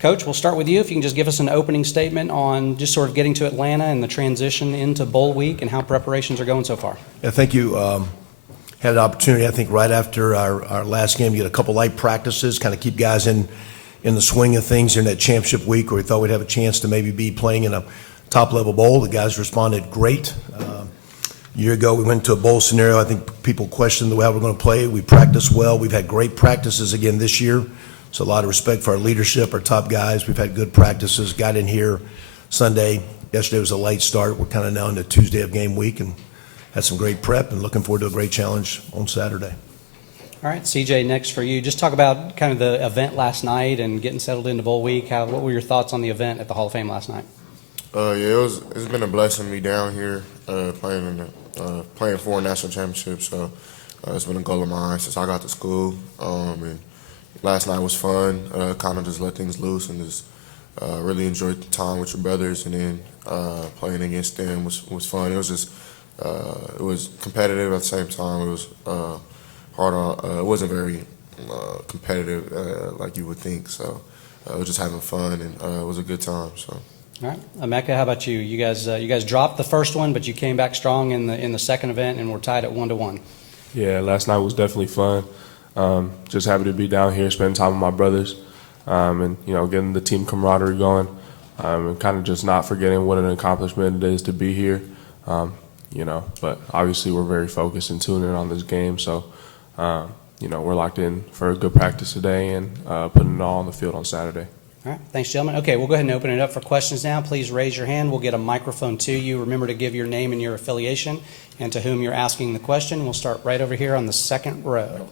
Coach, we'll start with you. If you can just give us an opening statement on just sort of getting to Atlanta and the transition into bowl week and how preparations are going so far. Yeah, thank you. Had an opportunity, I think, right after our last game to get a couple light practices, kind of keep guys in the swing of things in that championship week where we thought we'd have a chance to maybe be playing in a top-level bowl. The guys responded great. A year ago, we went to a bowl scenario. I think people questioned the way we're going to play. We practiced well. We've had great practices again this year. So a lot of respect for our leadership, our top guys. We've had good practices. Got in here Sunday. Yesterday was a late start. We're kind of now into Tuesday of game week and had some great prep and looking forward to a great challenge on Saturday. All right, CJ, next for you. Just talk about kind of the event last night and getting settled into bowl week. What were your thoughts on the event at the Hall of Fame last night? It's been a blessing to be down here playing for a national championship. So it's been a goal of mine since I got to school. And last night was fun. Kind of just let things loose and just really enjoyed the time with your brothers. And then playing against them was fun. It was just it was competitive at the same time. It was hard on. It wasn't very competitive like you would think. So it was just having fun and it was a good time. So. All right, Emeka, how about you? You guys dropped the first one, but you came back strong in the second event, and we're tied at 1-1. Yeah, last night was definitely fun. Just happy to be down here, spending time with my brothers, and getting the team camaraderie going, and kind of just not forgetting what an accomplishment it is to be here. But obviously we're very focused and tuned in on this game, so we're locked in for a good practice today and putting it all on the field on Saturday. All right, thanks, gentlemen. Okay, we'll go ahead and open it up for questions now. Please raise your hand. We'll get a microphone to you. Remember to give your name and your affiliation and to whom you're asking the question. We'll start right over here on the second row.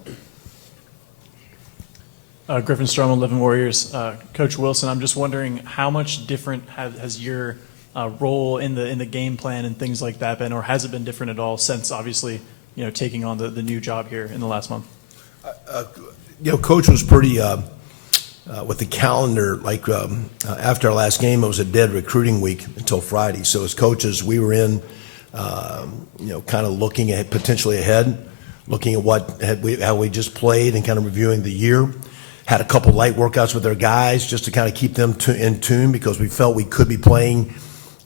Griffin Strom, 11 Warriors. Coach Wilson, I'm just wondering how much different has your role in the game plan and things like that been, or has it been different at all since obviously taking on the new job here in the last month? Coach was pretty. With the calendar, after our last game, it was a dead recruiting week until Friday. So as coaches, we were in, kind of looking at potentially ahead, looking at how we just played and kind of reviewing the year. Had a couple light workouts with our guys just to kind of keep them in tune because we felt we could be playing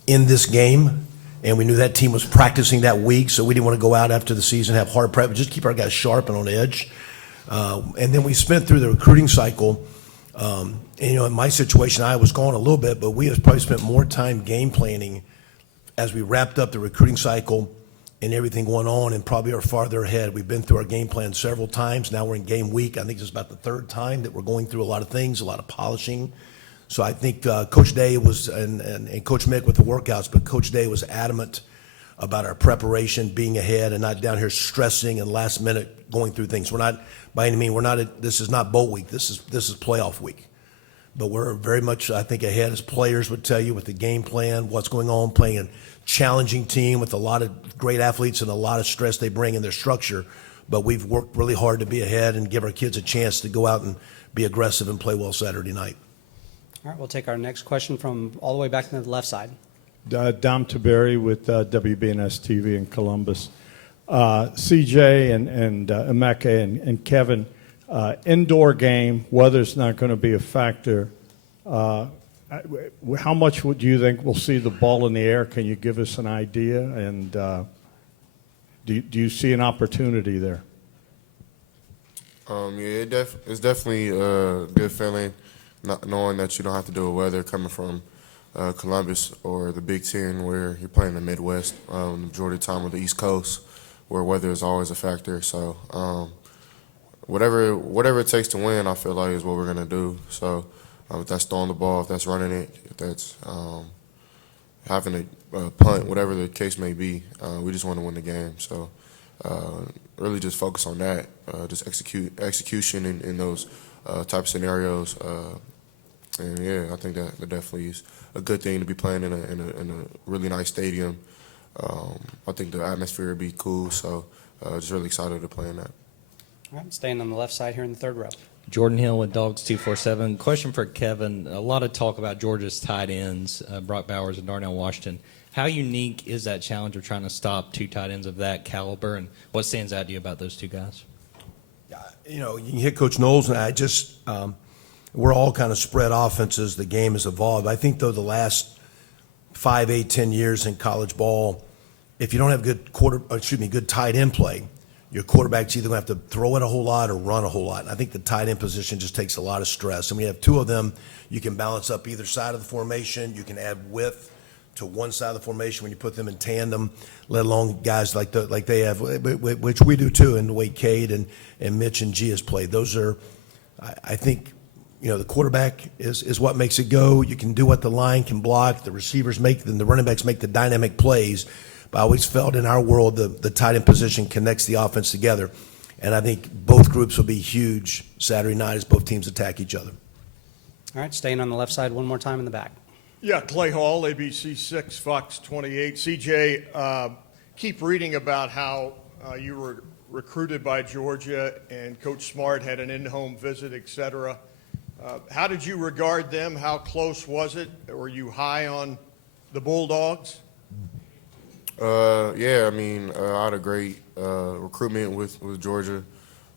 in this game. And we knew that team was practicing that week, so we didn't want to go out after the season, have hard prep, but just keep our guys sharp and on edge. And then we spent through the recruiting cycle. In my situation, I was gone a little bit, but we have probably spent more time game planning as we wrapped up the recruiting cycle and everything going on and probably are farther ahead. We've been through our game plan several times. Now we're in game week. I think this is about the third time that we're going through a lot of things, a lot of polishing. So I think Coach Day was, and Coach Mick with the workouts, but Coach Day was adamant about our preparation, being ahead and not down here stressing and last minute going through things. We're not, by any means, this is not bowl week. This is playoff week. But we're very much, I think, ahead as players would tell you with the game plan, what's going on, playing a challenging team with a lot of great athletes and a lot of stress they bring in their structure. But we've worked really hard to be ahead and give our kids a chance to go out and be aggressive and play well Saturday night. All right, we'll take our next question from all the way back to the left side. Dom Taberi with WBNS TV in Columbus. CJ and Emeka and Kevin, indoor game, weather's not going to be a factor. How much would you think we'll see the ball in the air? Can you give us an idea? And do you see an opportunity there? It's definitely a good feeling, not knowing that you don't have to deal with weather coming from Columbus or the Big Ten, where you're playing the Midwest, the majority of the time, or the East Coast, where weather is always a factor. So whatever it takes to win, I feel like is what we're gonna do. So if that's throwing the ball, if that's running it, if that's having a punt, whatever the case may be, we just want to win the game. So really just focus on that, just execution in those type of scenarios. And yeah, I think that definitely is a good thing to be playing in a really nice stadium. I think the atmosphere would be cool, so just really excited to play in that. All right, staying on the left side here in the third row. Jordan Hill with Dogs 247. Question for Kevin. A lot of talk about Georgia's tight ends, Brock Bowers and Darnell Washington. How unique is that challenge of trying to stop two tight ends of that caliber, and what stands out to you about those two guys? You can hit Coach Knowles, and I just we're all kind of spread offenses. The game has evolved. I think, though, the last 5, 8, 10 years in college ball, if you don't have good tight end play, your quarterback's either going to have to throw it a whole lot or run a whole lot. And I think the tight end position just takes a lot of stress. And we have two of them. You can balance up either side of the formation. You can add width to one side of the formation when you put them in tandem, let alone guys like they have, which we do too, in the way Cade and Mitch and G has played. Those are, I think, the quarterback is what makes it go. You can do what the line can block. The receivers make, and the running backs make the dynamic plays. But I always felt in our world the tight end position connects the offense together. And I think both groups will be huge Saturday night as both teams attack each other. All right, staying on the left side one more time in the back. Yeah, Clay Hall, ABC 6, Fox 28. CJ, keep reading about how you were recruited by Georgia and Coach Smart had an in-home visit, et cetera. How did you regard them? How close was it? Were you high on the Bulldogs? Yeah, I had a great recruitment with Georgia.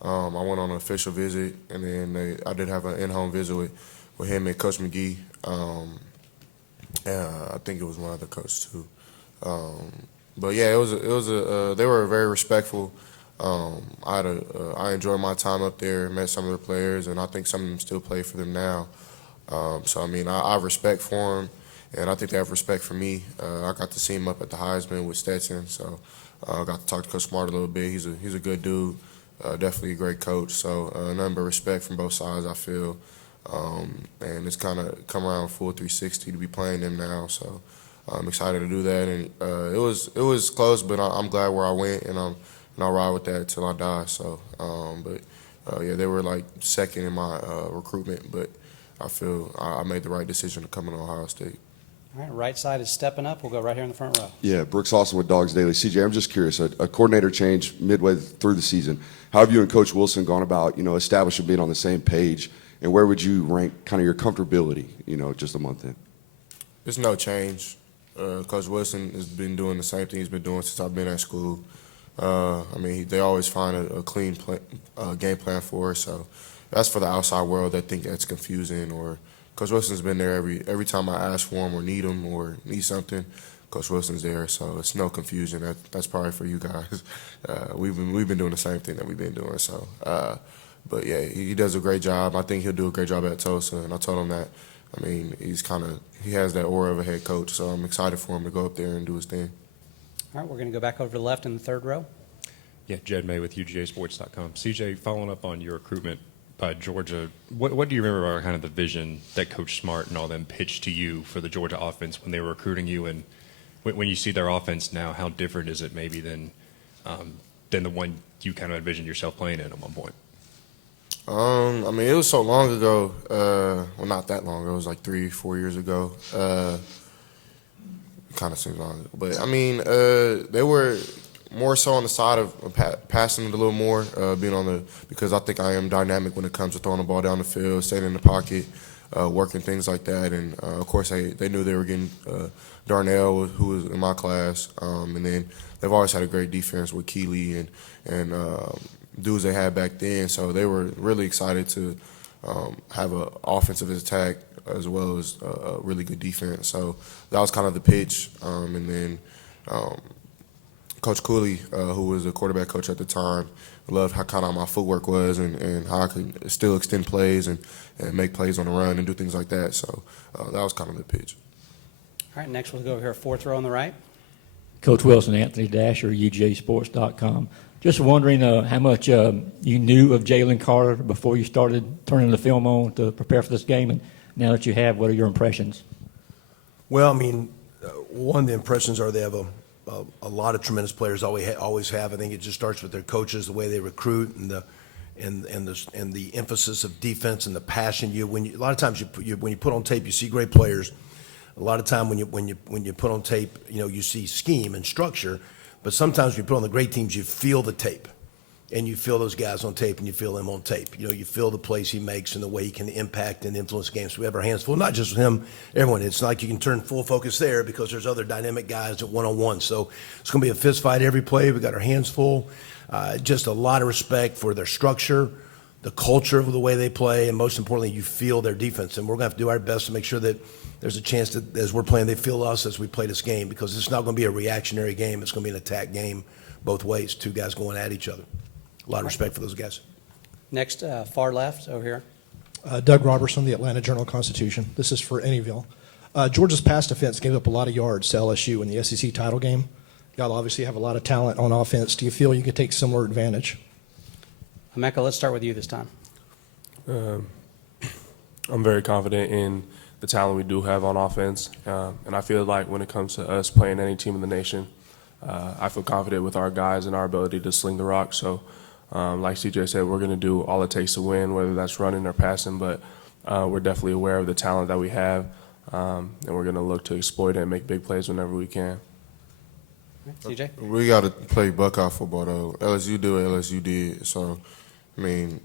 I went on an official visit, and then I did have an in-home visit with him and Coach McGee. I think it was one other coach too. But yeah, it was they were very respectful. I enjoyed my time up there, met some of the players, and I think some of them still play for them now. So I have respect for them, and I think they have respect for me. I got to see him up at the Heisman with Stetson, so I got to talk to Coach Smart a little bit. He's a good dude, definitely a great coach. So nothing but respect from both sides, I feel. And it's kind of come around full 360 to be playing them now. So I'm excited to do that. And it was close, but I'm glad where I went, and I'll ride with that till I die. So, yeah, they were like second in my recruitment, but I feel I made the right decision to come into Ohio State. All right, right side is stepping up. We'll go right here in the front row. Yeah, Brooks Austin with Dogs Daily. CJ, I'm just curious, a coordinator change midway through the season. How have you and Coach Wilson gone about, establishing being on the same page, and where would you rank kind of your comfortability, just a month in? There's no change. Coach Wilson has been doing the same thing he's been doing since I've been at school. They always find a clean game plan for us. So that's for the outside world that think that's confusing. Or Coach Wilson's been there every time I ask for him or need him or need something. Coach Wilson's there, so it's no confusion. That's probably for you guys. We've been doing the same thing that we've been doing. So, but yeah, he does a great job. I think he'll do a great job at Tulsa, and I told him that. He has that aura of a head coach, so I'm excited for him to go up there and do his thing. All right, we're going to go back over to the left in the third row. Yeah, Jed May with UGAsports.com. CJ, following up on your recruitment by Georgia, what do you remember about kind of the vision that Coach Smart and all them pitched to you for the Georgia offense when they were recruiting you? And when you see their offense now, how different is it maybe than the one you kind of envisioned yourself playing in at one point? It was so long ago. Well, not that long ago. It was like 3-4 years ago. Kind of seems long ago. But, they were more so on the side of passing it a little more, because I think I am dynamic when it comes to throwing the ball down the field, staying in the pocket, working things like that. And, of course, they knew they were getting Darnell, who was in my class. And then they've always had a great defense with Keeley and dudes they had back then. So they were really excited to have an offensive attack as well as a really good defense. So that was kind of the pitch. And then Coach Cooley, who was the quarterback coach at the time, loved how kind of my footwork was and how I could still extend plays and make plays on the run and do things like that. So that was kind of the pitch. All right, next we'll go over here, fourth row on the right. Coach Wilson, Anthony Dasher, UGAsports.com. Just wondering how much you knew of Jalen Carter before you started turning the film on to prepare for this game, and now that you have, what are your impressions? Well, one of the impressions are they have a lot of tremendous players. Always have. I think it just starts with their coaches, the way they recruit, and the emphasis of defense and the passion. A lot of times when you put on tape, you see great players. A lot of time when you put on tape, you see scheme and structure. But sometimes when you put on the great teams, you feel the tape, and you feel those guys on tape, and you feel them on tape. You feel the plays he makes and the way he can impact and influence games. So we have our hands full, not just with him, everyone. It's not like you can turn full focus there because there's other dynamic guys at one-on-one. So it's going to be a fist fight every play. We got our hands full. Just a lot of respect for their structure, the culture of the way they play, and most importantly, you feel their defense. And we're going to have to do our best to make sure that there's a chance that as we're playing, they feel us as we play this game, because it's not going to be a reactionary game. It's going to be an attack game both ways, two guys going at each other. A lot of respect for those guys. Next, far left over here. Doug Robertson, the Atlanta Journal-Constitution. This is for Anyville. Georgia's pass defense gave up a lot of yards to LSU in the SEC title game. Y'all obviously have a lot of talent on offense. Do you feel you could take similar advantage? Emeka, let's start with you this time. I'm very confident in the talent we do have on offense, and I feel like when it comes to us playing any team in the nation, I feel confident with our guys and our ability to sling the rock. So, like CJ said, we're going to do all it takes to win, whether that's running or passing, but we're definitely aware of the talent that we have, and we're going to look to exploit it and make big plays whenever we can. CJ? We got to play Buckeye football, though. LSU do what LSU did. So, I mean,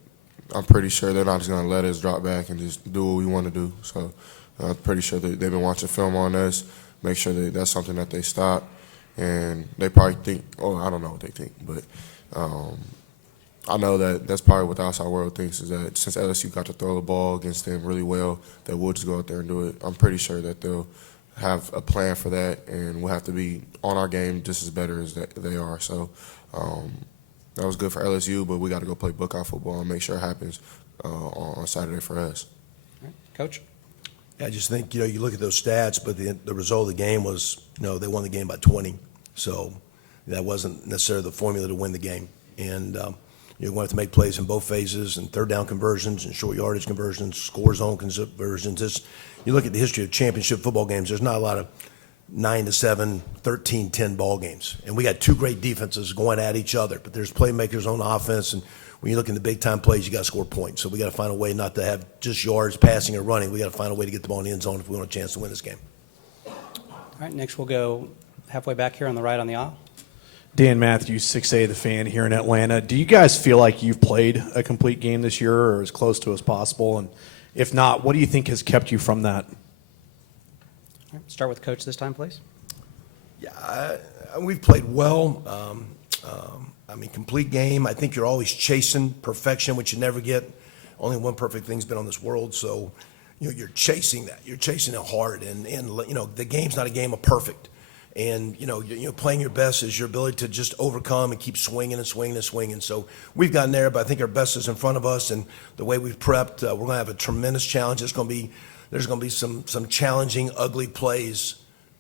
I'm pretty sure they're not just going to let us drop back and just do what we want to do. So, I'm pretty sure that they've been watching film on us, make sure that that's something that they stop. And they probably think, I don't know what they think, but I know that that's probably what the outside world thinks, is that since LSU got to throw the ball against them really well, that we'll just go out there and do it. I'm pretty sure that they'll have a plan for that, and we'll have to be on our game just as better as they are. So that was good for LSU, but we got to go play Buckeye football and make sure it happens on Saturday for us. All right. Coach? Yeah, I just think, you look at those stats, but the result of the game was, they won the game by 20. So that wasn't necessarily the formula to win the game. And you're going to have to make plays in both phases, and third down conversions and short yardage conversions, score zone conversions. You look at the history of championship football games, there's not a lot of 9-7, 13-10 ball games. And we got two great defenses going at each other, but there's playmakers on offense, and when you look in the big-time plays, you got to score points. So we got to find a way not to have just yards passing or running. We got to find a way to get the ball in the end zone if we want a chance to win this game. All right, next we'll go halfway back here on the right on the aisle. Dan Matthews, 6A The Fan here in Atlanta. Do you guys feel like you've played a complete game this year, or as close to as possible? And if not, what do you think has kept you from that? All right, start with Coach this time, please. Yeah, we've played well. Complete game. I think you're always chasing perfection, which you never get. Only one perfect thing's been on this world, so you're chasing that. You're chasing it hard, and the game's not a game of perfect. And playing your best is your ability to just overcome and keep swinging and swinging and swinging. So we've gotten there, but I think our best is in front of us, and the way we've prepped, we're going to have a tremendous challenge. There's going to be some challenging, ugly plays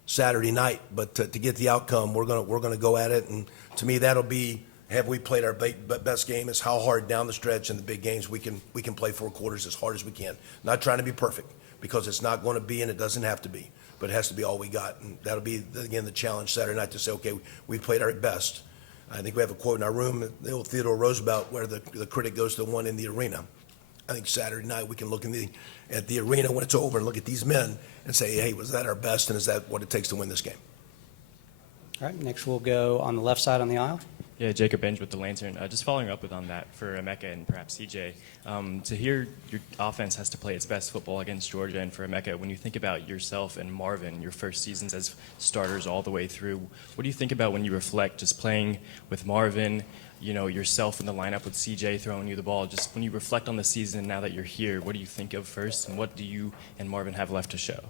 Saturday night, but to get the outcome, we're going to go at it. And to me, that'll be, have we played our best game, is how hard down the stretch in the big games we can play 4 quarters as hard as we can. Not trying to be perfect, because it's not going to be, and it doesn't have to be, but it has to be all we got. And that'll be, again, the challenge Saturday night, to say, okay, we played our best. I think we have a quote in our room, the old Theodore Roosevelt, where the critic goes to the one in the arena. I think Saturday night we can look at the arena when it's over and look at these men and say, hey, was that our best, and is that what it takes to win this game? All right, next we'll go on the left side on the aisle. Yeah, Jacob Benge with the Lantern. Just following up on that for Emeka and perhaps CJ, to hear your offense has to play its best football against Georgia, and for Emeka, when you think about yourself and Marvin, your first seasons as starters all the way through, what do you think about when you reflect just playing with Marvin, yourself in the lineup with CJ throwing you the ball? Just when you reflect on the season now that you're here, what do you think of first, and what do you and Marvin have left to show?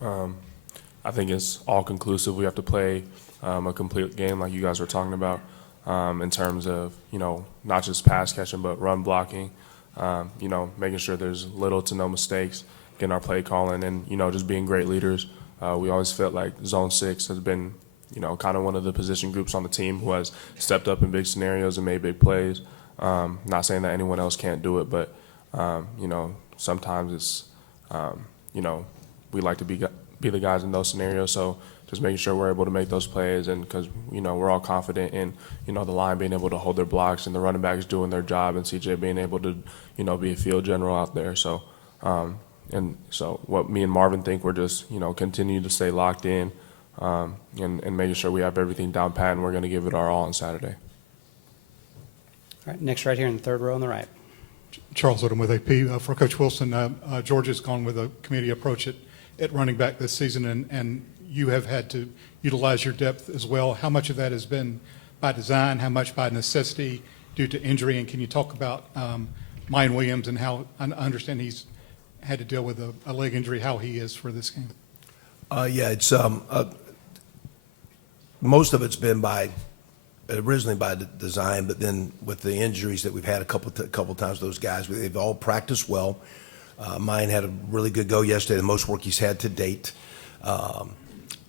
I think it's all conclusive. We have to play a complete game like you guys were talking about, in terms of, not just pass catching, but run blocking, making sure there's little to no mistakes, getting our play calling, and, just being great leaders. We always felt like Zone 6 has been, kind of one of the position groups on the team who has stepped up in big scenarios and made big plays. Not saying that anyone else can't do it, but, sometimes it's, we like to be the guys in those scenarios. So just making sure we're able to make those plays, and because, we're all confident in, the line being able to hold their blocks and the running backs doing their job, and CJ being able to, be a field general out there. So, and so what me and Marvin think, we're just, continue to stay locked in, and making sure we have everything down pat, and we're going to give it our all on Saturday. All right, next right here in the third row on the right. Charles Odom with AP. For Coach Wilson, Georgia's gone with a committee approach at running back this season, and you have had to utilize your depth as well. How much of that has been by design? How much by necessity due to injury? And can you talk about Mayan Williams and how I understand he's had to deal with a leg injury, how he is for this game. Yeah, it's most of it's been originally by design, but then with the injuries that we've had a couple times, those guys, they've all practiced well. Mine had a really good go yesterday, the most work he's had to date.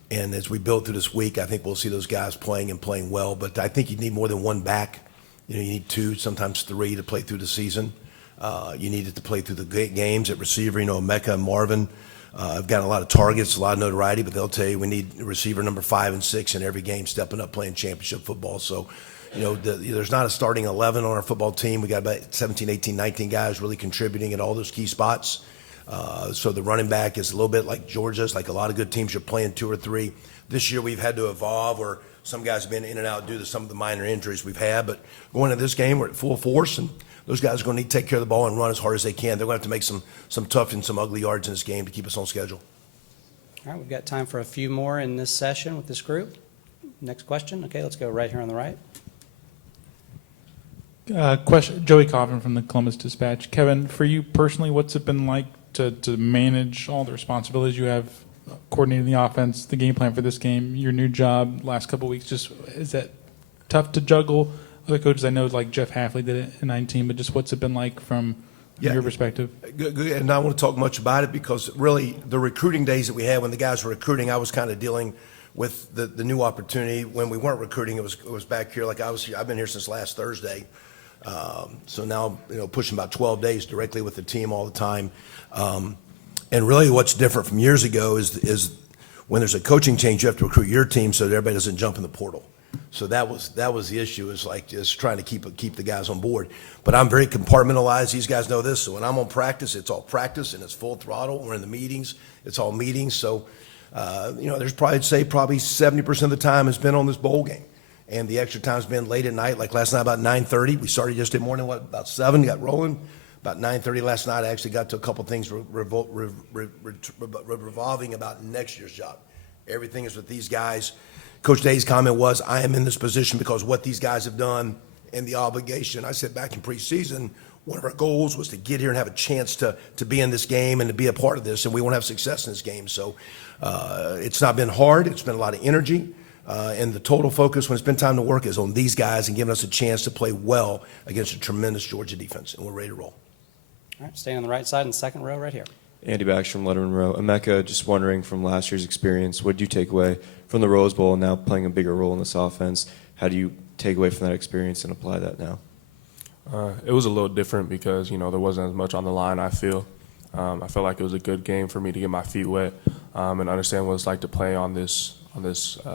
And as we build through this week, I think we'll see those guys playing and playing well. But I think you need more than one back. You need two, sometimes three to play through the season. You need it to play through the games at receiver. Emeka and Marvin have got a lot of targets, a lot of notoriety, but they'll tell you we need receiver number 5 and 6 in every game stepping up playing championship football. So, there's not a starting 11 on our football team. We got about 17, 18, 19 guys really contributing at all those key spots. So the running back is a little bit like Georgia's, like a lot of good teams are playing 2 or 3. This year we've had to evolve where some guys have been in and out due to some of the minor injuries we've had. But going into this game, we're at full force, and those guys are going to need to take care of the ball and run as hard as they can. They're going to have to make some tough and some ugly yards in this game to keep us on schedule. All right, we've got time for a few more in this session with this group. Next question. Okay, let's go right here on the right. Question, Joey Coffin from the Columbus Dispatch. Kevin, for you personally, what's it been like to manage all the responsibilities you have, coordinating the offense, the game plan for this game, your new job, last couple of weeks? Just is that tough to juggle? Other coaches I know, like Jeff Halfley did it in 19, but just what's it been like from your perspective? Good. And I don't want to talk much about it because really the recruiting days that we had when the guys were recruiting, I was kind of dealing with the new opportunity. When we weren't recruiting, it was back here like I was here. I've been here since last Thursday. So now, pushing about 12 days directly with the team all the time. And really what's different from years ago is when there's a coaching change, you have to recruit your team so that everybody doesn't jump in the portal. So that was the issue, is like just trying to keep the guys on board. But I'm very compartmentalized. These guys know this. So when I'm on practice, it's all practice and it's full throttle. We're in the meetings. It's all meetings. So, there's probably 70% of the time has been on this bowl game. And the extra time's been late at night, like last night about 9:30. We started yesterday morning, about 7, got rolling. About 9:30 last night, I actually got to a couple things revolving about next year's job. Everything is with these guys. Coach Day's comment was, I am in this position because what these guys have done and the obligation. I said back in preseason, one of our goals was to get here and have a chance to be in this game and to be a part of this, and we won't have success in this game. So it's not been hard. It's been a lot of energy. And the total focus when it's been time to work is on these guys and giving us a chance to play well against a tremendous Georgia defense, and we're ready to roll. All right, staying on the right side in the second row right here. Andy Baxter from Letterman Row. Emeka, just wondering from last year's experience, what did you take away from the Rose Bowl and now playing a bigger role in this offense? How do you take away from that experience and apply that now? It was a little different because, there wasn't as much on the line, I feel. I felt like it was a good game for me to get my feet wet and understand what it's like to play on this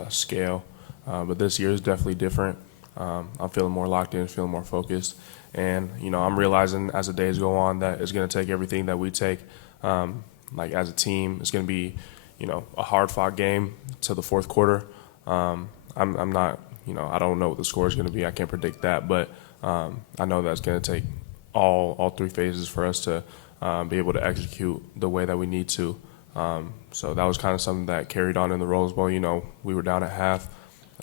scale. But this year is definitely different. I'm feeling more locked in, feeling more focused. And, I'm realizing as the days go on that it's going to take everything that we take, like as a team. It's going to be, a hard-fought game to the fourth quarter. I'm not, I don't know what the score is going to be. I can't predict that. But I know that's going to take all 3 phases for us to be able to execute the way that we need to. So that was kind of something that carried on in the Rose Bowl. We were down at half,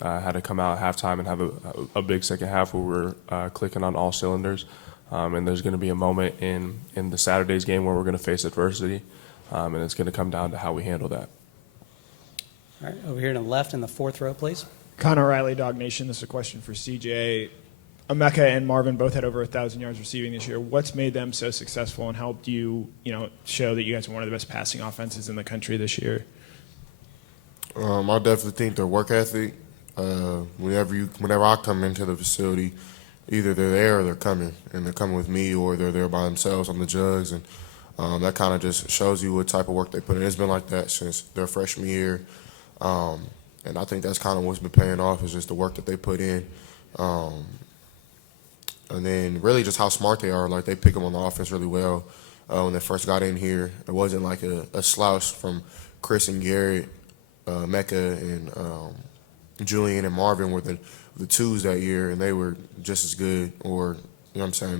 had to come out at halftime and have a big second half where we're clicking on all cylinders. And there's going to be a moment in the Saturday's game where we're going to face adversity, and it's going to come down to how we handle that. All right, over here to the left in the fourth row, please. Connor Riley, Dog Nation. This is a question for CJ. Emeka and Marvin both had over 1,000 yards receiving this year. What's made them so successful and helped you, show that you guys are one of the best passing offenses in the country this year? I definitely think their work ethic. Whenever I come into the facility, either they're there or they're coming, and they're coming with me or they're there by themselves on the jugs, and that kind of just shows you what type of work they put in. It's been like that since their freshman year, and I think that's kind of what's been paying off is just the work that they put in. And then really just how smart they are. Like, they pick them on the offense really well. When they first got in here, it wasn't like a slouch from Chris and Garrett, Emeka and Julian and Marvin were the twos that year, and they were just as good or,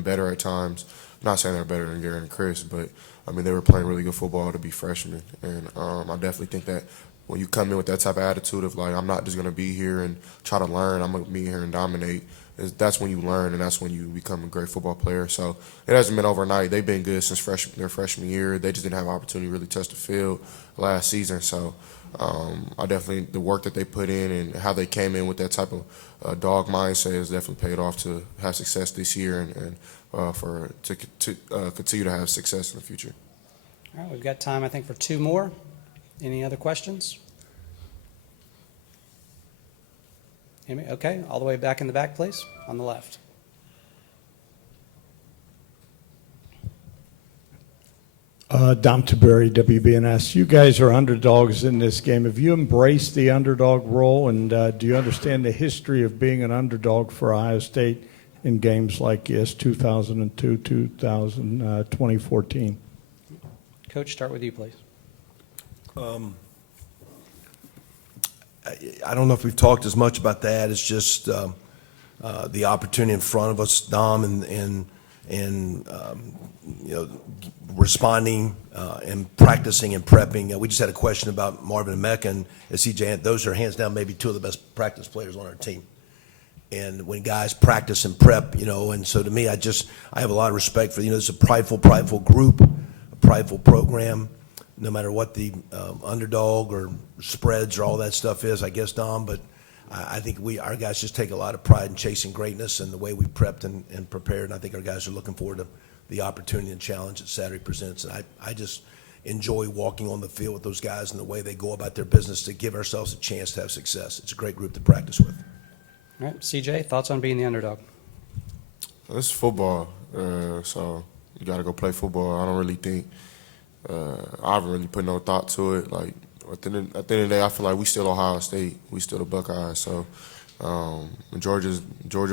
better at times. I'm not saying they're better than Garrett and Chris, but, they were playing really good football to be freshmen. And I definitely think that when you come in with that type of attitude of, like, I'm not just going to be here and try to learn, I'm going to be here and dominate. that's when you learn and that's when you become a great football player. So it hasn't been overnight. They've been good since their freshman year. They just didn't have an opportunity to really touch the field last season. So I definitely, the work that they put in and how they came in with that type of dog mindset has definitely paid off to have success this year and to continue to have success in the future. All right, we've got time, I think, for two more. Any other questions? Okay, all the way back in the back, please, on the left. Dom Taberry, WBNS. You guys are underdogs in this game. Have you embraced the underdog role, and do you understand the history of being an underdog for Ohio State in games like 2002, 2014? Coach, start with you, please. I don't know if we've talked as much about that. It's just the opportunity in front of us, Dom, and responding and practicing and prepping. We just had a question about Marvin and Emeka and CJ. Those are hands down maybe two of the best practice players on our team. And when guys practice and prep, and so to me, I have a lot of respect for, it's a prideful group, a prideful program, no matter what the underdog or spreads or all that stuff is, I guess, Dom. But I think our guys just take a lot of pride in chasing greatness and the way we prepped and prepared. And I think our guys are looking forward to the opportunity and challenge that Saturday presents. And I just enjoy walking on the field with those guys and the way they go about their business to give ourselves a chance to have success. It's a great group to practice with. All right, CJ, thoughts on being the underdog? This is football, so you got to go play football. I don't really think I haven't really put no thought to it. Like at the end of the day, I feel like we still Ohio State, we still the Buckeyes. So Georgia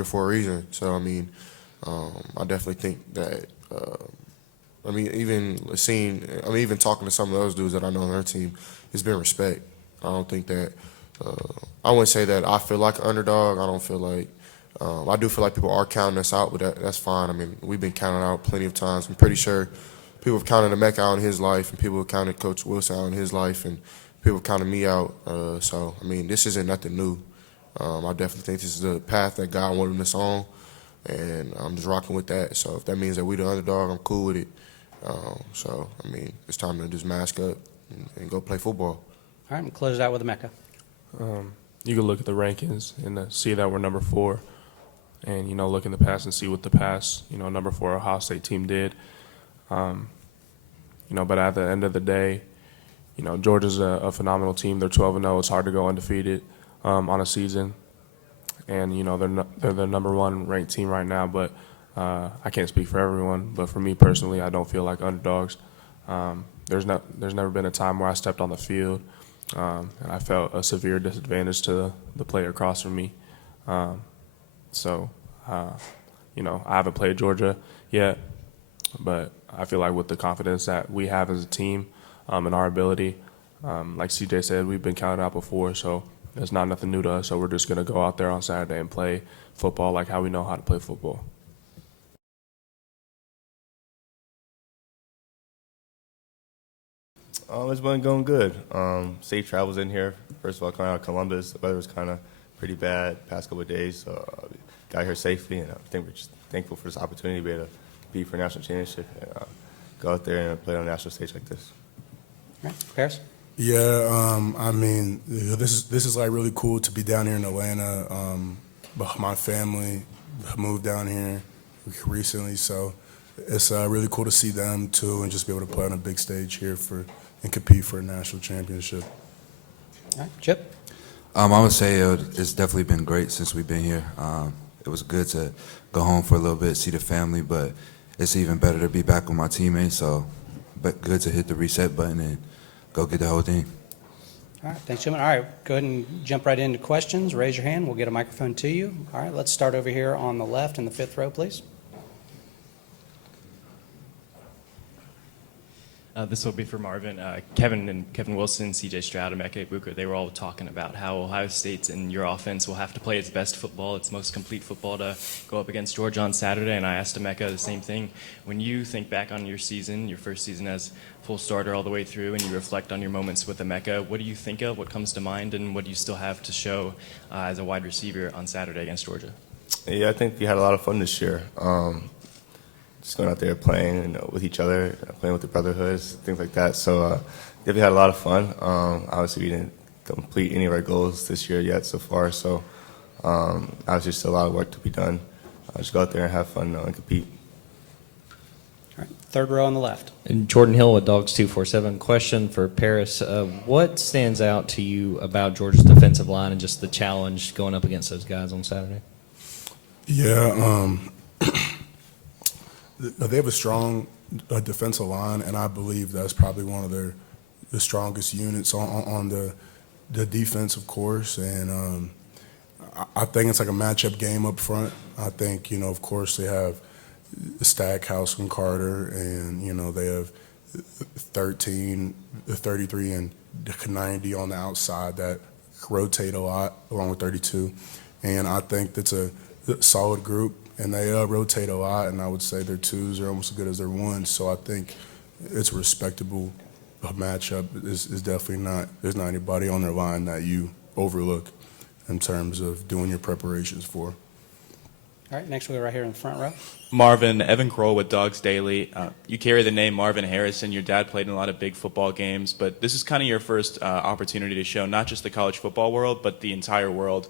for a reason. So I definitely think that. Even talking to some of those dudes that I know on their team, it's been respect. I don't think that. I wouldn't say that I feel like an underdog. I don't feel like. I do feel like people are counting us out, but that's fine. We've been counted out plenty of times. I'm pretty sure people have counted Emeka out in his life, and people have counted Coach Wilson out in his life, and people have counted me out. This isn't nothing new. I definitely think this is the path that God wanted us on, and I'm just rocking with that. So if that means that we the underdog, I'm cool with it. It's time to just mask up and go play football. All right, and close it out with Emeka. You can look at the rankings and see that we're number 4, and look in the past and see what the past number 4 Ohio State team did. But at the end of the day, Georgia's a phenomenal team. They're 12-0. It's hard to go undefeated on a season, and they're the number 1 ranked team right now. But I can't speak for everyone. But for me personally, I don't feel like underdogs. There's never been a time where I stepped on the field and I felt a severe disadvantage to the player across from me. I haven't played Georgia yet, but I feel like with the confidence that we have as a team and our ability, like CJ said, we've been counted out before, so it's not nothing new to us. So we're just going to go out there on Saturday and play football like how we know how to play football. It's been going good. Safe travels in here. First of all, coming out of Columbus, the weather was kind of pretty bad past couple of days, so got here safely, and I think we're just thankful for this opportunity to be able to compete for a national championship and go out there and play on a national stage like this. All right, Paris? Yeah, this is like really cool to be down here in Atlanta. My family moved down here recently, so it's really cool to see them too, and just be able to play on a big stage here and compete for a national championship. All right, Chip? I would say it's definitely been great since we've been here. It was good to go home for a little bit, see the family, but it's even better to be back with my teammates. So, but good to hit the reset button and go get the whole thing. All right, thanks, gentlemen. All right, go ahead and jump right into questions. Raise your hand. We'll get a microphone to you. All right, let's start over here on the left in the 5th row, please. This will be for Marvin. Kevin Wilson, CJ Stroud, Emeka Egbuka, they were all talking about how Ohio State and your offense will have to play its best football, its most complete football to go up against Georgia on Saturday. And I asked Emeka the same thing. When you think back on your season, your first season as full starter all the way through, and you reflect on your moments with Emeka, what do you think of? What comes to mind? And what do you still have to show as a wide receiver on Saturday against Georgia? Yeah, I think we had a lot of fun this year. Just going out there playing with each other, playing with the brotherhoods, things like that. So definitely had a lot of fun. Obviously, we didn't complete any of our goals this year yet so far. So obviously, still a lot of work to be done. Just go out there and have fun and compete. All right, third row on the left. And Jordan Hill with Dogs 247. Question for Paris. What stands out to you about Georgia's defensive line and just the challenge going up against those guys on Saturday? Yeah, they have a strong defensive line, and I believe that's probably one of the strongest units on the defense, of course. And I think it's like a matchup game up front. I think, of course, they have Stackhouse and Carter, and, they have 13, 33, and 90 on the outside that rotate a lot, along with 32. And I think that's a solid group, and they rotate a lot, and I would say their twos are almost as good as their ones. So I think it's a respectable matchup. Is definitely not, there's not anybody on their line that you overlook in terms of doing your preparations for. All right, next we'll go right here in the front row. Marvin, Evan Kroll with Dogs Daily. You carry the name Marvin Harrison. Your dad played in a lot of big football games, but this is kind of your first opportunity to show not just the college football world, but the entire world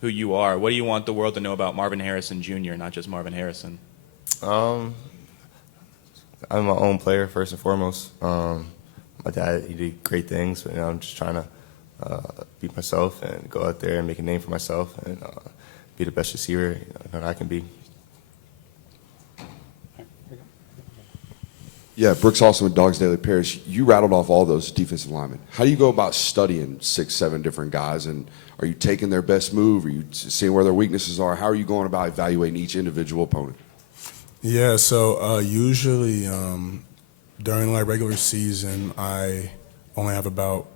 who you are. What do you want the world to know about Marvin Harrison Jr., not just Marvin Harrison? I'm my own player, first and foremost. My dad, he did great things, but I'm just trying to be myself and go out there and make a name for myself and be the best receiver that I can be. Yeah, Brooks Austin with Dogs Daily. Paris, you rattled off all those defensive linemen. How do you go about studying 6, 7 different guys? And are you taking their best move? Are you seeing where their weaknesses are? How are you going about evaluating each individual opponent? Yeah, so usually during regular season, I only have about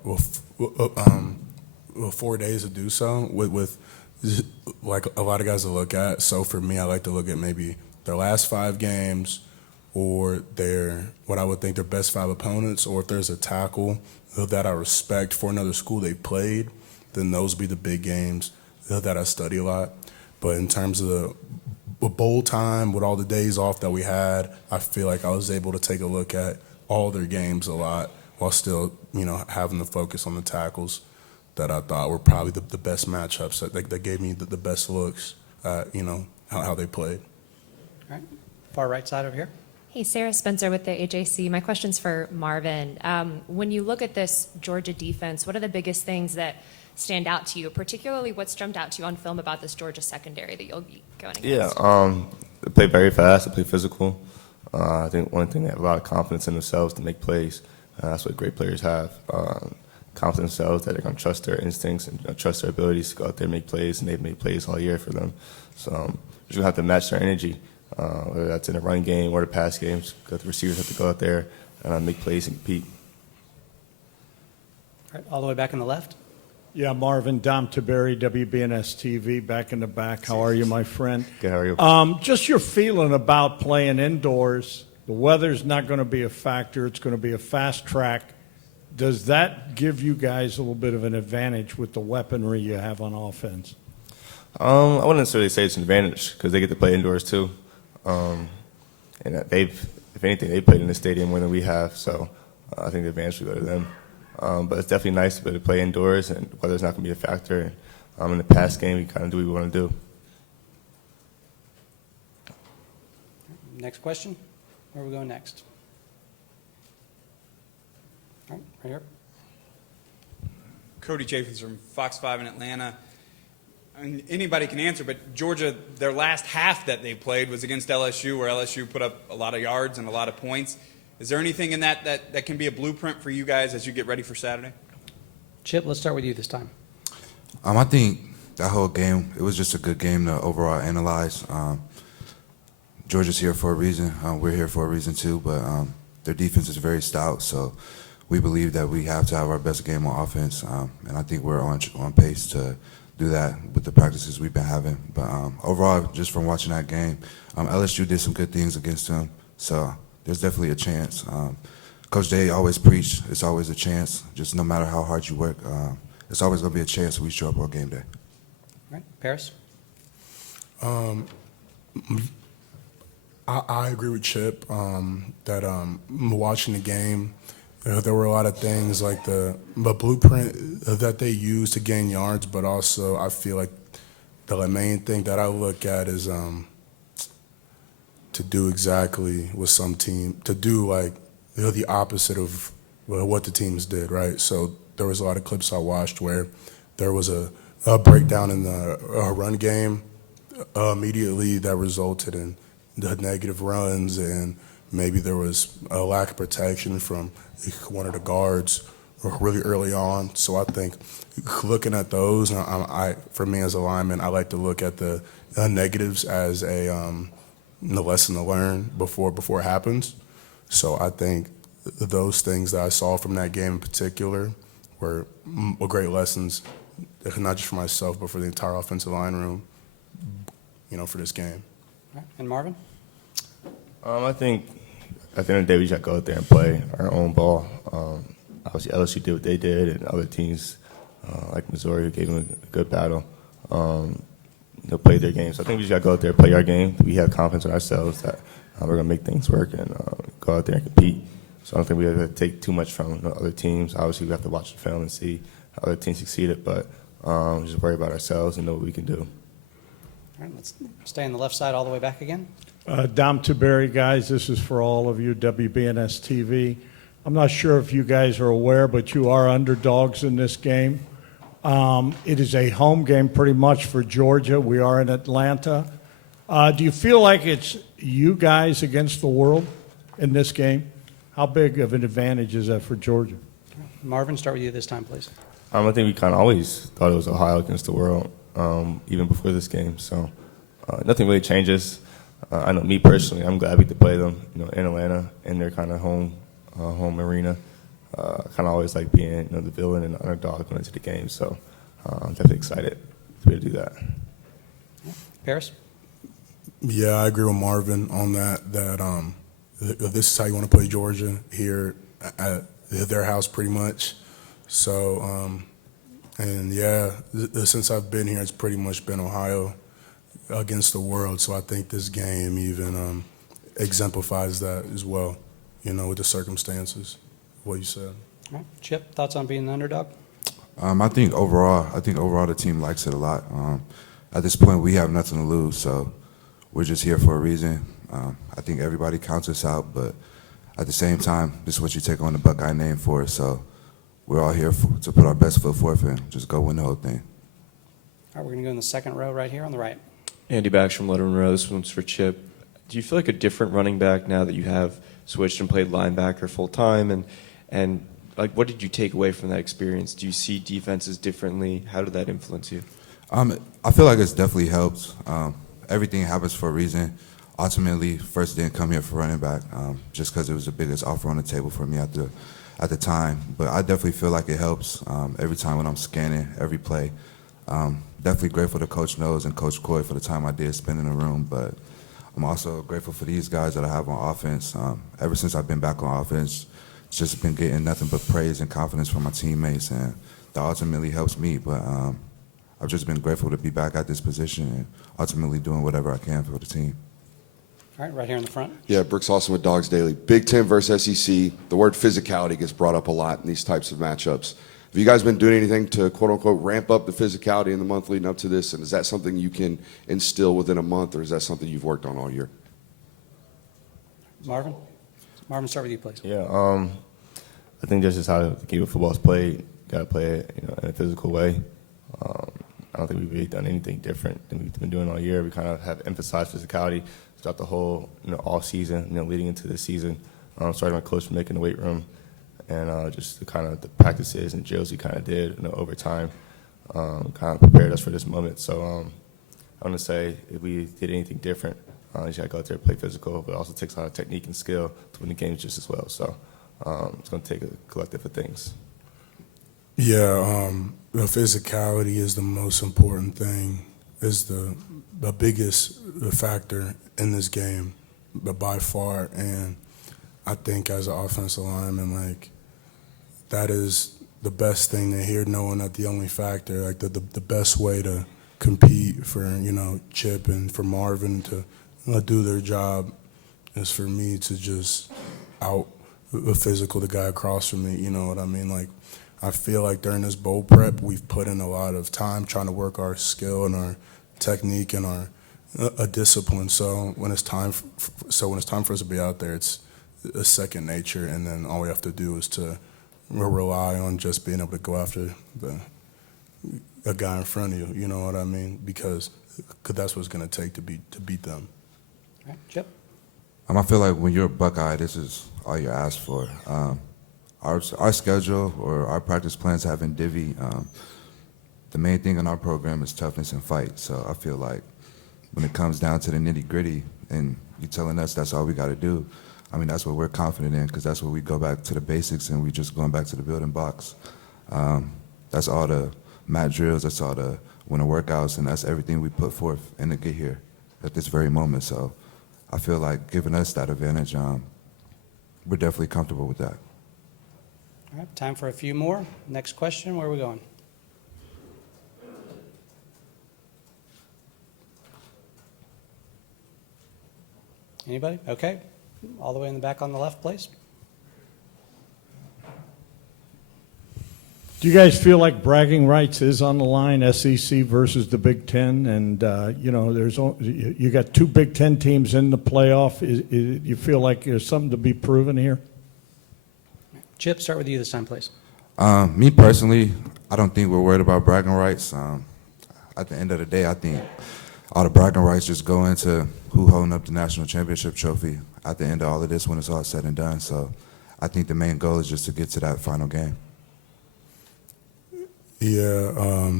4 days to do so with like a lot of guys to look at. So for me, I like to look at maybe their last 5 games, or what I would think their best 5 opponents, or if there's a tackle that I respect for another school they played, then those would be the big games that I study a lot. But in terms of the bowl time, with all the days off that we had, I feel like I was able to take a look at all their games a lot while still, having the focus on the tackles that I thought were probably the best matchups that gave me the best looks at, how they played. All right, far right side over here. Hey, Sarah Spencer with the AJC. My question's for Marvin. When you look at this Georgia defense, what are the biggest things that stand out to you, particularly what's jumped out to you on film about this Georgia secondary that you'll be going against? Yeah, they play very fast, they play physical. I think one thing, they have a lot of confidence in themselves to make plays. That's what great players have. Confidence in themselves that they're going to trust their instincts and trust their abilities to go out there and make plays, and they've made plays all year for them. So you're just going to have to match their energy, whether that's in the run game or the pass games. The receivers have to go out there and make plays and compete. All right, all the way back in the left. Yeah, Marvin, Dom Taberi, WBNS TV, back in the back. How are you, my friend? Good, how are you? Just your feeling about playing indoors. The weather's not going to be a factor. It's going to be a fast track. Does that give you guys a little bit of an advantage with the weaponry you have on offense? I wouldn't necessarily say it's an advantage because they get to play indoors too. And if anything, they played in the stadium more than we have. So I think the advantage would go to them. But it's definitely nice to be able to play indoors, and weather's not going to be a factor. In the pass game, we kind of do what we want to do. Next question. Where are we going next? All right, right here. Cody Chaffins from Fox 5 in Atlanta. I mean, anybody can answer, but Georgia, their last half that they played was against LSU, where LSU put up a lot of yards and a lot of points. Is there anything in that can be a blueprint for you guys as you get ready for Saturday? Chip, let's start with you this time. I think that whole game, it was just a good game to overall analyze. Georgia's here for a reason. We're here for a reason too, but their defense is very stout, so we believe that we have to have our best game on offense, and I think we're on pace to do that with the practices we've been having. But overall, just from watching that game, LSU did some good things against them, so there's definitely a chance. Coach Day always preached, it's always a chance. Just no matter how hard you work, it's always going to be a chance when we show up on game day. All right, Paris? I agree with Chip that watching the game, there were a lot of things like the blueprint that they use to gain yards, but also I feel like the main thing that I look at is to do exactly what some team, to do like the opposite of what the teams did, right? So there was a lot of clips I watched where there was a breakdown in the run game immediately that resulted in the negative runs, and maybe there was a lack of protection from one of the guards really early on. So I think looking at those, for me as a lineman, I like to look at the negatives as a lesson to learn before it happens. So I think those things that I saw from that game in particular were great lessons, not just for myself, but for the entire offensive line room, for this game. All right. And Marvin? I think at the end of the day, we just got to go out there and play our own ball. Obviously, LSU did what they did, and other teams like Missouri who gave them a good battle, played their game. So I think we just got to go out there and play our game. We have confidence in ourselves that we're going to make things work and go out there and compete. So I don't think we have to take too much from other teams. Obviously, we have to watch the film and see how other teams succeeded, but just worry about ourselves and know what we can do. All right, let's stay on the left side all the way back again. Dom Tiberi, guys, this is for all of you, WBNS TV. I'm not sure if you guys are aware, but you are underdogs in this game. It is a home game pretty much for Georgia. We are in Atlanta. Do you feel like it's you guys against the world in this game? How big of an advantage is that for Georgia? Marvin, start with you this time, please. I think we kind of always thought it was Ohio against the world, even before this game. So nothing really changes. I know me personally, I'm glad we could play them, in Atlanta, in their kind of home arena. I kind of always like being, the villain and the underdog going into the game. So I'm definitely excited to be able to do that. Paris? Yeah, I agree with Marvin on that. That this is how you want to play Georgia here at their house, pretty much. So, and yeah, since I've been here, it's pretty much been Ohio against the world. So I think this game even exemplifies that as well, with the circumstances, what you said. All right. Chip, thoughts on being the underdog? I think overall the team likes it a lot. At this point, we have nothing to lose, so we're just here for a reason. I think everybody counts us out, but at the same time, this is what you take on the Buckeye name for. So we're all here to put our best foot forth and just go win the whole thing. All right, we're going to go in the second row right here on the right. Andy Bax from Letterman Row. This one's for Chip. Do you feel like a different running back now that you have switched and played linebacker full time? And like, what did you take away from that experience? Do you see defenses differently? How did that influence you? I feel like it's definitely helped. Everything happens for a reason. Ultimately, first didn't come here for running back just because it was the biggest offer on the table for me at the time. But I definitely feel like it helps every time when I'm scanning every play. Definitely grateful to Coach Knowles and Coach Coy for the time I did spend in the room, but I'm also grateful for these guys that I have on offense. Ever since I've been back on offense, it's just been getting nothing but praise and confidence from my teammates, and that ultimately helps me. But I've just been grateful to be back at this position and ultimately doing whatever I can for the team. All right, right here in the front. Yeah, Brooks Austin with Dogs Daily. Big Ten versus SEC. The word physicality gets brought up a lot in these types of matchups. Have you guys been doing anything to, quote-unquote, ramp up the physicality in the month leading up to this? And is that something you can instill within a month, or is that something you've worked on all year? Marvin? Marvin, start with you, please. Yeah, I think this is how the game of football is played. Got to play it, in a physical way. I don't think we've really done anything different than we've been doing all year. We kind of have emphasized physicality throughout the whole, all season, leading into this season. Starting my coach from making the weight room, and just the kind of the practices and drills we kind of did, over time, kind of prepared us for this moment. So I want to say if we did anything different, you just got to go out there and play physical, but it also takes a lot of technique and skill to win the games just as well. So it's going to take a collective of things. Yeah, the physicality is the most important thing, is the biggest factor in this game, but by far. And I think as an offensive lineman, that is the best thing to hear, knowing that the only factor, the best way to compete, for, Chip and for Marvin to do their job, is for me to just out physical the guy across from me. You know what I mean? Like, I feel like during this bowl prep, we've put in a lot of time trying to work our skill and our technique and our discipline. So when it's time, for us to be out there, it's a second nature, and then all we have to do is to rely on just being able to go after a guy in front of you. You know what I mean? Because that's what it's going to take to beat them. All right, Chip. I feel like when you're a Buckeye, this is all you ask for. Our schedule or our practice plans have been divvy. The main thing in our program is toughness and fight. So I feel like when it comes down to the nitty-gritty and you telling us that's all we got to do, that's what we're confident in, because that's where we go back to the basics and we just going back to the building blocks. That's all the mat drills, that's all the winter workouts, and that's everything we put forth in to get here at this very moment. So I feel like giving us that advantage, we're definitely comfortable with that. All right, time for a few more. Next question, where are we going? Anybody? Okay. All the way in the back on the left, please. Do you guys feel like bragging rights is on the line, SEC versus the Big Ten? And, you got two Big Ten teams in the playoff. You feel like there's something to be proven here? Chip, start with you this time, please. Me personally, I don't think we're worried about bragging rights. At the end of the day, I think all the bragging rights just go into who holding up the national championship trophy at the end of all of this when it's all said and done. So I think the main goal is just to get to that final game. Yeah,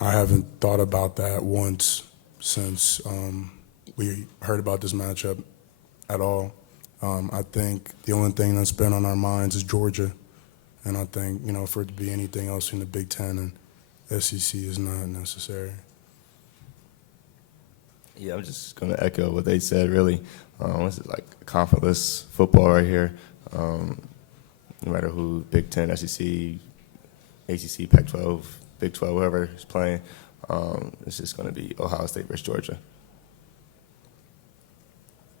I haven't thought about that once since we heard about this matchup at all. I think the only thing that's been on our minds is Georgia. And I think, for it to be anything else in the Big Ten and SEC is not necessary. Yeah, I'm just going to echo what they said, really. This is like conference football right here. No matter who, Big Ten, SEC, ACC, Pac-12, Big 12, whoever is playing, it's just going to be Ohio State versus Georgia.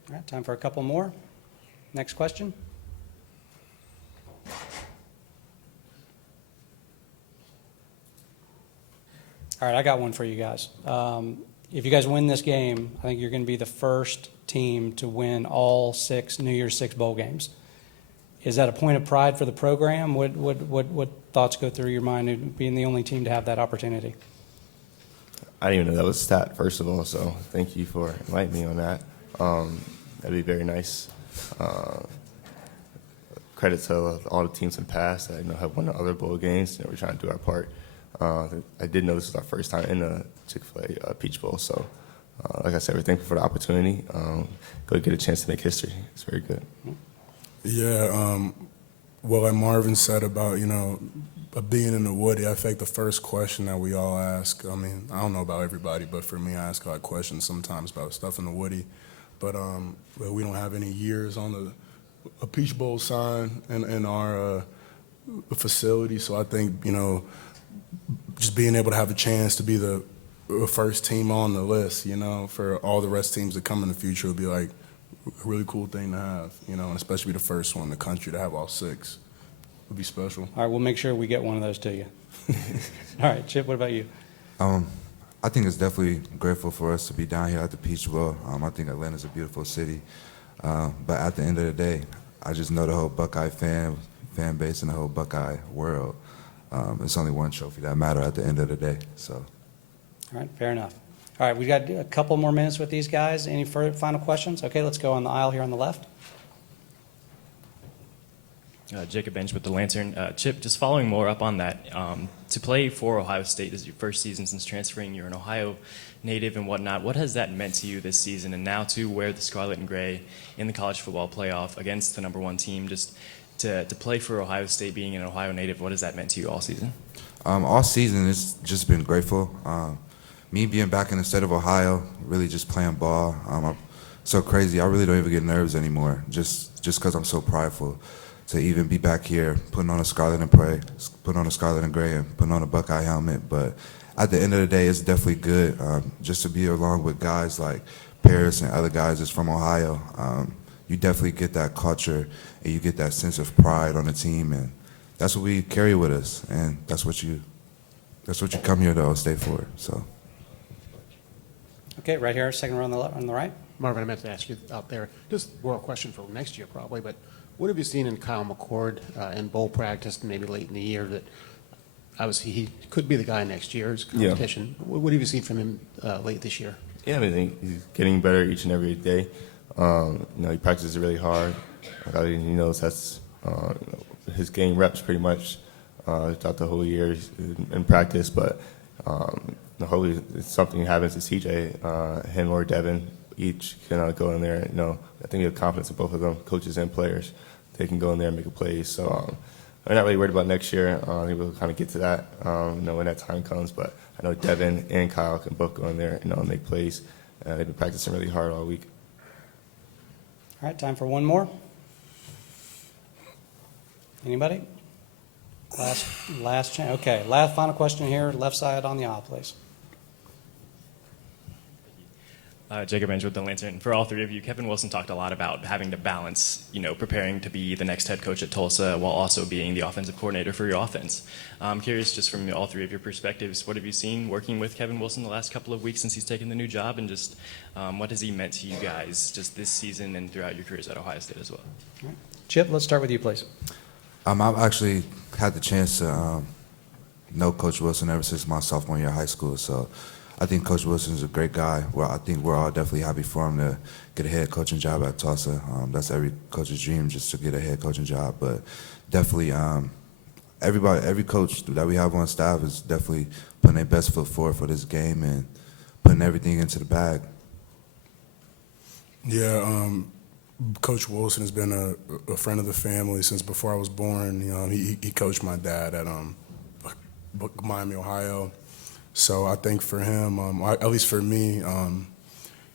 All right, time for a couple more. Next question. All right, I got one for you guys. If you guys win this game, I think you're going to be the first team to win all 6 New Year's 6 bowl games. Is that a point of pride for the program? What thoughts go through your mind of being the only team to have that opportunity? I didn't even know that was a stat, first of all, so thank you for inviting me on that. That'd be very nice. Credit to all the teams in the past that have won the other bowl games. We're trying to do our part. I did know this was our first time in the Chick-fil-A Peach Bowl, so like I said, we're thankful for the opportunity. Go get a chance to make history. It's very good. Yeah, well, like Marvin said about, being in the Woody, I think the first question that we all ask, I don't know about everybody, but for me, I ask a lot of questions sometimes about stuff in the Woody. But we don't have any years on a Peach Bowl sign in our facility, so I think, just being able to have a chance to be the first team on the list, for all the rest teams that come in the future would be like a really cool thing to have, and especially the first one in the country to have all 6 would be special. All right, we'll make sure we get one of those to you. All right, Chip, what about you? I think it's definitely grateful for us to be down here at the Peach Bowl. I think Atlanta's a beautiful city. But at the end of the day, I just know the whole Buckeye fan base and the whole Buckeye world. It's only one trophy that matters at the end of the day. So. All right, fair enough. All right, we've got a couple more minutes with these guys. Any further final questions? Okay, let's go on the aisle here on the left. Jacob Bench with the Lantern. Chip, just following more up on that, to play for Ohio State is your first season since transferring. You're an Ohio native and whatnot. What has that meant to you this season, and now to wear the scarlet and gray in the college football playoff against the #1 team, just to play for Ohio State, being an Ohio native, what has that meant to you all season? All season, it's just been grateful. Me being back in the state of Ohio, really just playing ball. I'm so crazy, I really don't even get nerves anymore, just because I'm so prideful to even be back here, putting on a scarlet and gray and putting on a Buckeye helmet. But at the end of the day, it's definitely good just to be along with guys like Paris and other guys that's from Ohio. You definitely get that culture and you get that sense of pride on the team, and that's what we carry with us, and that's what you come here to stay for. So. Okay, right here, second row on the right. Marvin, I meant to ask you out there, just more a question for next year probably, but what have you seen in Kyle McCord in bowl practice and maybe late in the year that obviously he could be the guy next year's competition? Yeah. What have you seen from him late this year? Yeah, I mean, he's getting better each and every day. He practices really hard. He knows that's his game reps pretty much throughout the whole year in practice, but hopefully it's something happens to CJ, him or Devin, each can go in there. I think we have confidence in both of them, coaches and players. They can go in there and make a play. So I'm not really worried about next year. I think we'll kind of get to that when that time comes. But I know Devin and Kyle can both go in there and make plays. They've been practicing really hard all week. All right, time for one more. Anybody? Last chance. Okay, final question here, left side on the aisle, please. Jacob Benj with the Lantern. For all three of you, Kevin Wilson talked a lot about having to balance, preparing to be the next head coach at Tulsa while also being the offensive coordinator for your offense. I'm curious, just from all three of your perspectives, what have you seen working with Kevin Wilson the last couple of weeks since he's taken the new job, and just what has he meant to you guys just this season and throughout your careers at Ohio State as well? All right. Chip, let's start with you, please. I've actually had the chance to know Coach Wilson ever since my sophomore year of high school, so I think Coach Wilson is a great guy. Well, I think we're all definitely happy for him to get a head coaching job at Tulsa. That's every coach's dream, just to get a head coaching job. But definitely, every coach that we have on staff is definitely putting their best foot forward for this game and putting everything into the bag. Yeah, Coach Wilson has been a friend of the family since before I was born. He coached my dad at Miami, Ohio. So I think for him, at least for me,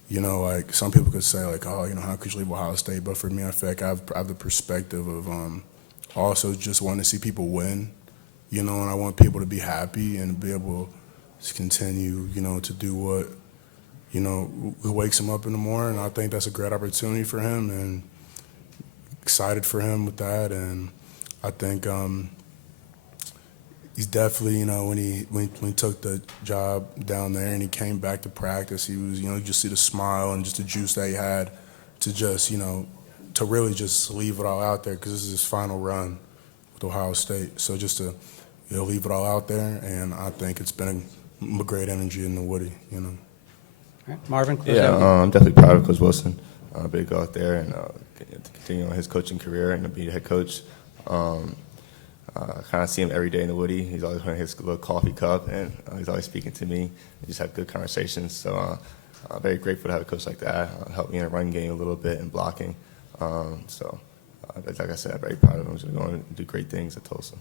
like some people could say like, oh, how could you leave Ohio State? But for me, I feel like I have the perspective of also just wanting to see people win, and I want people to be happy and be able to continue, to do what, wakes him up in the morning. I think that's a great opportunity for him, and excited for him with that. And I think he's definitely, when he took the job down there and he came back to practice, he was, you just see the smile and just the juice that he had to just, to really just leave it all out there, because this is his final run with Ohio State. So just to, leave it all out there, and I think it's been a great energy in the Woody, All right. Marvin? Yeah, I'm definitely proud of Coach Wilson. Big go out there and to continue on his coaching career and to be the head coach. Kind of see him every day in the Woody. He's always holding his little coffee cup, and he's always speaking to me. We just have good conversations. So very grateful to have a coach like that. Helped me in the run game a little bit and blocking. Like I said, I'm very proud of him. He's going to do great things at Tulsa.